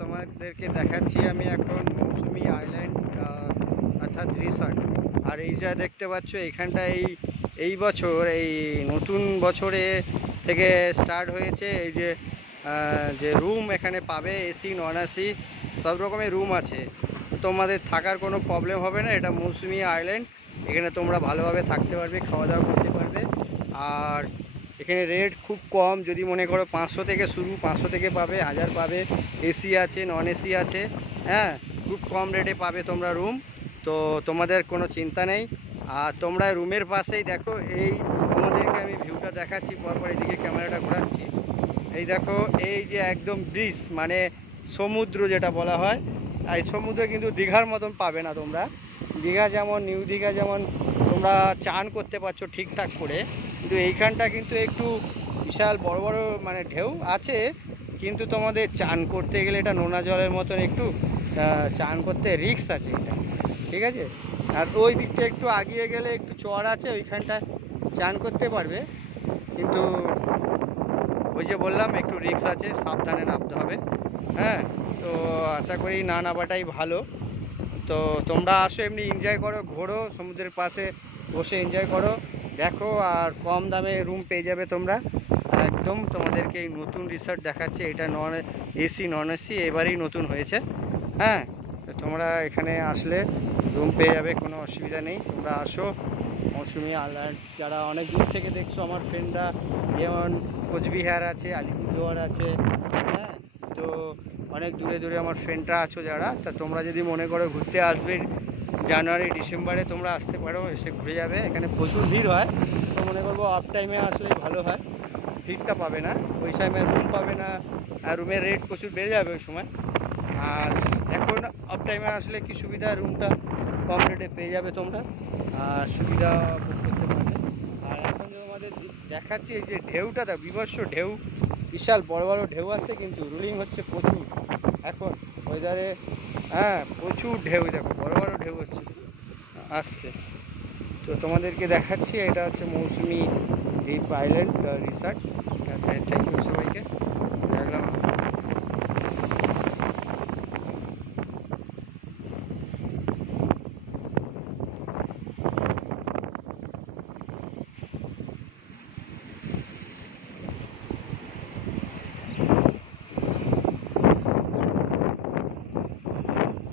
তোমাদেরকে দেখাচ্ছি আমি এখন মৌসুমি আইল্যান্ড অর্থাৎ রিসর্ট। আর এই যা দেখতে পাচ্ছ এখানটা এই বছর এই নতুন বছরে থেকে স্টার্ট হয়েছে। এই যে যে রুম এখানে পাবে, এসি নন এসি সব রকমের রুম আছে। তোমাদের থাকার কোনো প্রবলেম হবে না। এটা মৌসুমি আইল্যান্ড, এখানে তোমরা ভালোভাবে থাকতে পারবে, খাওয়া দাওয়া করতে পারবে। আর এখানে রেট খুব কম, যদি মনে করো 500 থেকে শুরু, 500 থেকে পাবে, 1000 পাবে। এসি আছে, নন এসি আছে, হ্যাঁ, খুব কম রেটে পাবে তোমরা রুম। তো তোমাদের কোনো চিন্তা নেই। আর তোমরা রুমের পাশেই দেখো, এই তোমাদেরকে আমি ভিউটা দেখাচ্ছি, পরপর এদিকে ক্যামেরাটা ঘোরাচ্ছি। এই দেখো, এই যে একদম ব্রিজ মানে সমুদ্র যেটা বলা হয়, এই সমুদ্র কিন্তু দীঘার মতন পাবে না তোমরা। দীঘা যেমন, নিউ দীঘা যেমন তোমরা চান করতে পারছো ঠিকঠাক করে, কিন্তু এইখানটা কিন্তু একটু বিশাল বড় বড় মানে ঢেউ আছে, কিন্তু তোমাদের চান করতে গেলে এটা নোনা জলের মতন একটু চান করতে রিস্ক আছে এটা, ঠিক আছে। আর ওই দিকটা একটু আগিয়ে গেলে একটু চড় আছে, ওইখানটায় চান করতে পারবে, কিন্তু ওই যে বললাম একটু রিস্ক আছে, সাবধানে নামতে হবে। হ্যাঁ, তো আশা করি না নামাটাই ভালো। তো তোমরা আসো, এমনি এনজয় করো, ঘোরো, সমুদ্রের পাশে বসে এনজয় করো, দেখো। আর কম দামে রুম পেয়ে যাবে তোমরা একদম। তোমাদেরকে এই নতুন রিসর্ট দেখাচ্ছে, এটা এসি নন এসি এবারেই নতুন হয়েছে। হ্যাঁ, তো তোমরা এখানে আসলে রুম পেয়ে যাবে, কোনো অসুবিধা নেই। তোমরা আসো মৌসুমি আইল্যান্ড। যারা অনেক দূর থেকে দেখছো আমার ফ্রেন্ডরা, যেমন কোচবিহার আছে, আলিপুরদুয়ার আছে, হ্যাঁ, তো অনেক দূরে দূরে আমার ফ্রেন্ডরা আছো যারা, তা তোমরা যদি মনে করো ঘুরতে আসবে জানুয়ারি ডিসেম্বরে, তোমরা আসতে পারো, এসে ঘুরে যাবে। এখানে প্রচুর ভিড় হয়, তো মনে করবো অফ টাইমে আসলেই ভালো হয়, ভিড়টা পাবে না, ওই টাইমে রুম পাবে না, আর রুমের রেট প্রচুর বেড়ে যাবে ওই সময়। আর এখন অফ টাইমে আসলে কি সুবিধা, রুমটা কম রেটে পেয়ে যাবে তোমরা, আর সুবিধা ভোগ করতে পারবে। আর এখন যে আমাদের দেখাচ্ছি, এই যে ঢেউটা, বিভৎস ঢেউ, বিশাল বড় বড় ঢেউ আসছে, কিন্তু রুলিং হচ্ছে প্রচুর এখন ওয়েদারে। হ্যাঁ, প্রচুর ঢেউ, দেখো বড় বড় ঢেউ আসছে। তো তোমাদেরকে দেখাচ্ছি, এটা হচ্ছে মৌসুমি দ্বীপ আইল্যান্ড রিসর্ট। থ্যাংক ইউ সবাই।